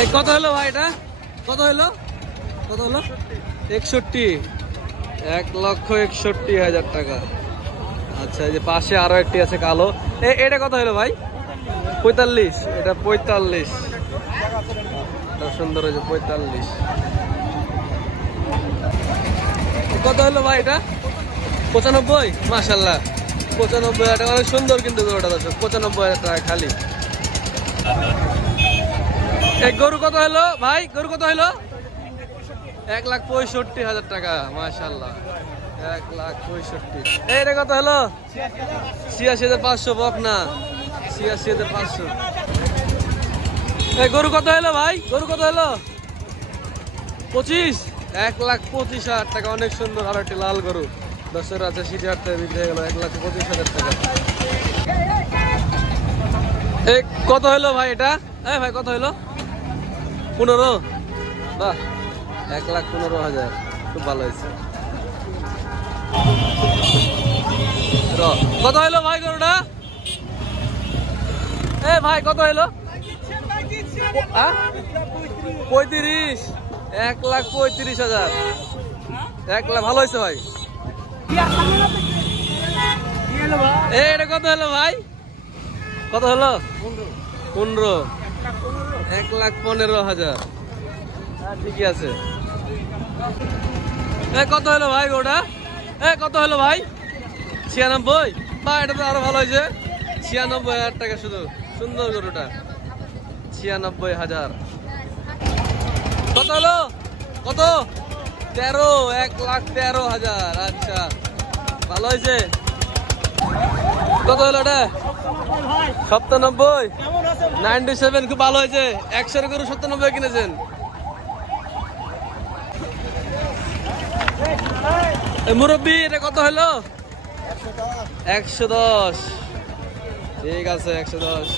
এই কত হলো ভাই এটা? কত হলো? কত হলো? 61, 1,61,000 টাকা। আচ্ছা, এই যে পাশে আরো একটি আছে কালো। এটা কত হলো ভাই? 45, এটা 45। সুন্দর হয়েছে 45। কত হলো ভাই এটা? 95, মাশাআল্লাহ 95,000 টাকা। অনেক সুন্দর কিন্তু গরুটা দর্শক, 95,000 টাকা খালি। এক গরু কত হলো ভাই? গরু কত হলো? 1,65,000 টাকা, মাশাআল্লাহ 1,65,000। এইটা কত হলো? 86,500 বকনা, 86,500। এই গরু কত হলো ভাই? গরু কত হলো? 25, 1,25,000 টাকা। অনেক সুন্দর আর একটি লাল গরু দশের আছে সিটি হাট থেকে বিক্রি হয়ে গেল 1,25,000 টাকা। এই কত হলো ভাই এটা? এই ভাই কত হলো? 15, বাহ 1,15,000, খুব ভালো হয়েছে। কত হলো ভাই গরুটা? এ ভাই কত হলো? 35, 1,35,000। 1 লাখ, ভালো হয়েছে ভাই। এটা কত হলো ভাই? কত হলো? 15, 1,15,000। ঠিকই আছে। কত হলো ভাই গরুটা? কত হলো ভাই? 96, বা এটা তো আরো ভালো হয়েছে। 96,000 টাকা শুধু, সুন্দর গরুটা 96,000। কত হলো? কত? 13, 1,13,000। আচ্ছা, ভালো হয়েছে। কত হলো এটা? 97, 97, খুব ভালো হয়েছে। 100 গরু 97 কিনেছেন। মুরব্বী এটা কত হলো? 110, ঠিক আছে 110।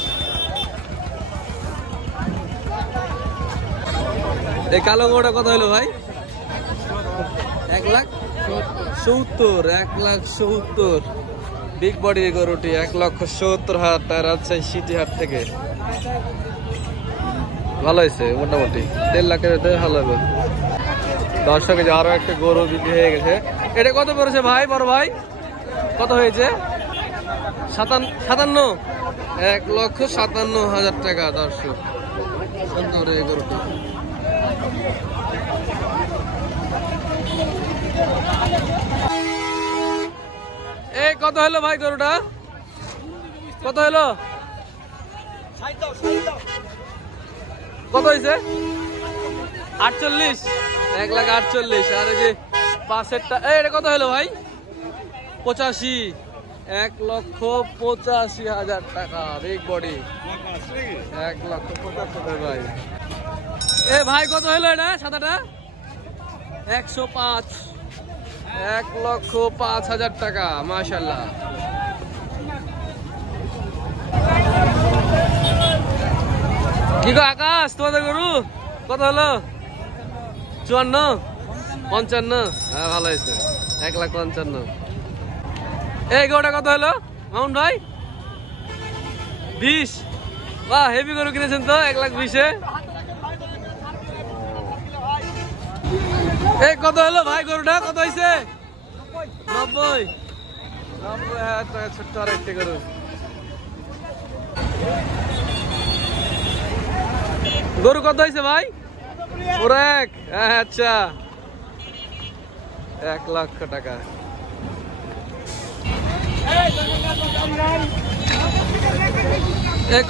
এই কালো গরুটা কত হলো ভাই? 1,70, 1,70। বিগ বডির গরুটি 1,70,000 টাকা, রাজশাহী সিটি হাট থেকে। ভালো হয়েছে মোটামুটি, 1.5 লাখের ভালো হবে। দর্শক যে আরো একটা গরু বিক্রি হয়ে গেছে। এটা কত পড়েছে ভাই? বড় ভাই কত হয়েছে? 57, 1,57,000 টাকা। দর্শক সুন্দর এই গরুটি। এই কত হলো ভাই গরুটা? কত হলো? কত হয়েছে? 48, 1,48,000। আর এই যে পাশেরটা, এটা কত হলো ভাই? 85, 1,85,000 টাকা। বিগ বডি 1,85,000 ভাই। ভাই কত হলো এটা সাদাটা? 105, 1,05,000 টাকা, মাশাআল্লাহ। কি গো আকাশ, তোমাদের গরু কত হলো? 54, 55। হ্যাঁ, ভালো হয়েছে 1,55,000। এই গরুটা কত হলো মামুন ভাই? 20, বাহ হেভি গরু কিনেছেন তো 1,20,000-এ। এই কত হলো ভাই গরুটা? কত হয়েছে? 90,000 টাকা। ছোট্ট আর একটি গরু। গরু কত হয়েছে ভাই? পুরো 1, আচ্ছা 1 লক্ষ টাকা।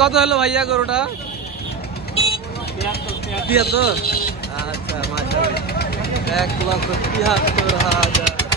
কত হলো ভাইয়া গরুটা? 73, আচ্ছা মাশাআল্লাহ 1,73,000।